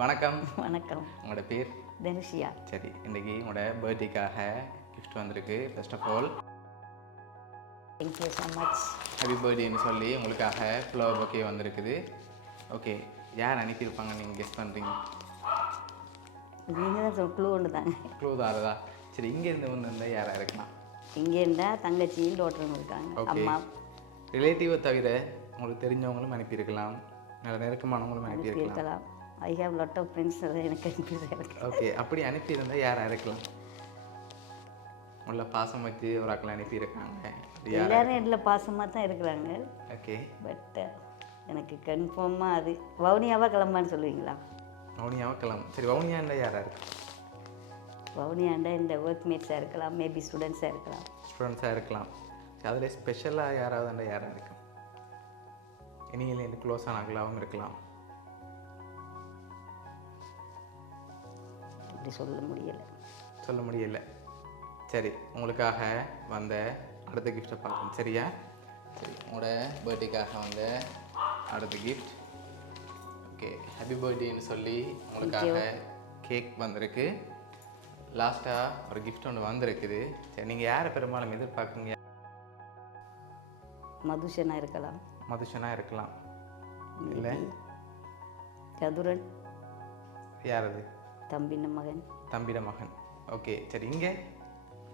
வணக்கம். வணக்கம். உங்களோட பேர்? தனுஷியா. சரி, இன்றைக்கி உங்களோட பர்த்டேக்காக கிஃப்ட் வந்திருக்கு. First of all thank you so much. Happy பர்த்டேன்னு சொல்லி உங்களுக்காக ஃப்ளவர் பொக்கே வந்திருக்குது. ஓகே, யார் அனுப்பியிருப்பாங்க நீங்கள் கெஸ் பண்ணுறீங்க? நீங்கள் தான் க்ளூ ஒன்று தாங்க. க்ளூ தாரதா? சரி, இங்கேருந்து ஒன்று இருந்தால் யாராக இருக்கலாம்? இங்கே இருந்தால் தங்கச்சியும் டோட்டரும் இருக்காங்க. ஓகே, அம்மா ரிலேட்டிவை தவிர உங்களுக்கு தெரிஞ்சவங்களும் அனுப்பியிருக்கலாம், நல்ல நெருக்கமானவங்களும் அனுப்பியிருக்கலாம். இருக்கலாம். I have lot of friends எனக்கு அனுப்பியிருக்காங்க. ஓகே, அப்படி அனுப்பியிருந்தால் யாராக இருக்கலாம்? உள்ள பாசம் வச்சு ஒரு ஆக்கள் அனுப்பியிருக்காங்க. எல்லாரும் இதில் பாசமாக தான் இருக்கிறாங்க. ஓகே, பட் எனக்கு கன்ஃபார்மாக அது வவுனியாவாக கிளம்பான்னு சொல்லுவீங்களா? வவுனியாவை கிளம்பு. சரி, வவுனியாண்டா யாராக இருக்கு? வவுனியாண்டா இந்த ஒர்க்மேட்ஸாக இருக்கலாம், மேபி ஸ்டூடெண்ட்ஸாக இருக்கலாம். ஸ்டூடெண்ட்ஸாக இருக்கலாம். அதில் ஸ்பெஷலாக யாராவது யாராக இருக்கும்? இனியில் எனக்கு க்ளோஸ் ஆனாங்களாகவும் இருக்கலாம். அப்படி சொல்ல முடியலை. சரி, உங்களுக்காக வந்த அடுத்த கிஃப்ட்டை பார்க்கணும். சரியா? சரி, உங்களோட பர்த்டேக்காக வந்த அடுத்த கிஃப்ட். ஓகே, ஹாப்பி பர்த்டேன்னு சொல்லி உங்களுக்காக கேக் வந்திருக்கு. லாஸ்ட்டாக ஒரு கிஃப்ட் ஒன்று வந்திருக்குது. சரி, நீங்கள் யாரை பெரும்பாலும் எதிர்பார்க்குங்க? மதுஷனாக இருக்கலாம். இல்லை, சதுரன். யார் அது? தம்பிட மகன். ஓகே, சரி,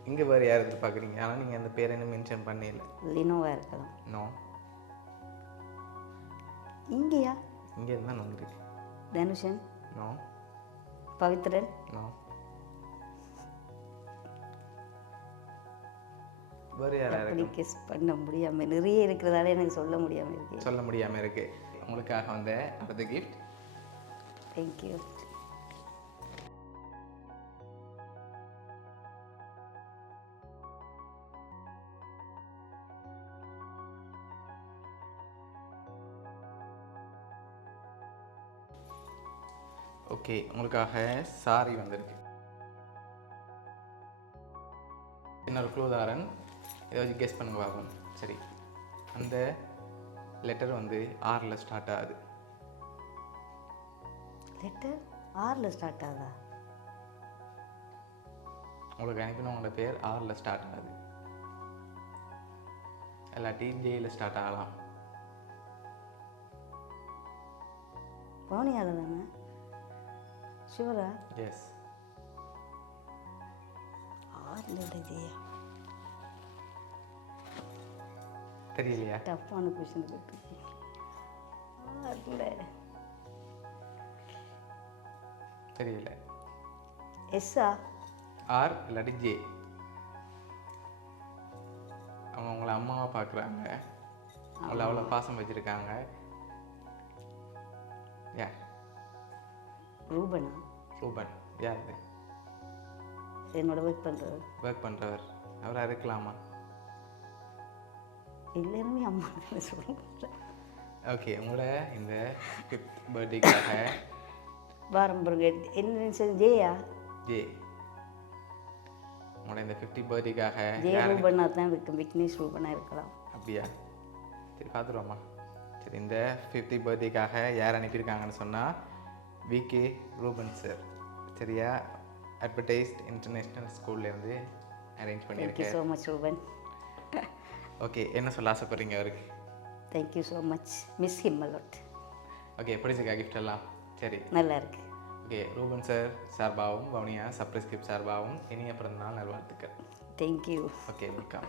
இங்கே வேறு யார் எதிர்பார்க்குறீங்க? ஆனால் நீங்கள் அந்த பேரை என்ன மென்ஷன் பண்ணல. லினோவாக இருக்கலாம். நோ. இங்கேயா? இங்கே இருந்தால் வந்துருக்கு. தனுஷன். நோ. பவித்ரன். நோ. வேறு யாராவது அப்படி கெஸ் பண்ண முடியாமல் நிறைய இருக்கிறதால எனக்கு சொல்ல முடியாமல் இருக்கு. உங்களுக்காக வந்த அடுத்த கிஃப்ட். தேங்க்யூ. ஓகே, உங்களுக்காக சாரி வந்திருக்கு. இன்னொரு க்ளூதாரன் ஏதாச்சும் கெஸ் பண்ணுங்க பார்ப்போம். சரி, அந்த லெட்டர் வந்து ஆரில் ஸ்டார்ட் ஆகுது. லெட்டர் ஆரில் ஸ்டார்ட் ஆகுதா? உங்களுக்கு அனுப்பினவங்களோட பேர் ஆரில் ஸ்டார்ட் ஆகுது. இல்லாட்டி ஜேயில் ஸ்டார்ட் ஆகலாம். பவுனியாவில் தானே? ஷுவரா? எஸ். ஆர்லோடதியா? தெரியலையா? டஃப்பான கொஷின் கேட்டு. தெரியல. எஸ்ஸா? ஆர் இல்லாட்டி ஜே. அவங்க உங்களை அம்மாவை பார்க்குறாங்க, அவங்கள அவ்வளோ பாசம் வச்சுருக்காங்க. யார்? ரூபன். யார் அது? என்னோட ஒர்க் பண்ணுறவர். அவராக இருக்கலாமா? எல்லாருமே அம்மா சொல்லுங்கள். ஓகே, உங்களோட இந்த 5th பர்த்டேக்காக என்ன ஜேயா? ஜே. உங்களோட இந்த 50 பர்த்டேக்காக ஜே ரூபனாக தான் இருக்கும். விக்னேஷ் ரூபனாக இருக்கலாம். அப்படியா? சரி, பார்த்துருவோம்மா. சரி, இந்த 50 பர்த்டேக்காக யார் அனுப்பியிருக்காங்கன்னு சொன்னால் விகே ரூபன் சார். சரியா? அட்வர்டைஸ்ட் இன்டர்நேஷ்னல் ஸ்கூல்லேருந்து அரேஞ்ச் பண்ணியிருக்கேன். Thank you so much Ruban. Okay, என்ன சொல்ல ஆசைப்படுறீங்க அவருக்கு? Thank you so much. Miss him a lot. Okay, பிடிச்சிருக்கா கிஃப்ட் எல்லாம்? சரி, நல்லா இருக்கு. ஓகே, ரூபன் சார் சார்பாகவும் வவுனியா சப்ரஸ் கிஃப்ட் சார்பாகவும் இனிய பிறந்தநாள் நல்வாழ்த்துக்கள். தேங்க்யூ. Okay, welcome.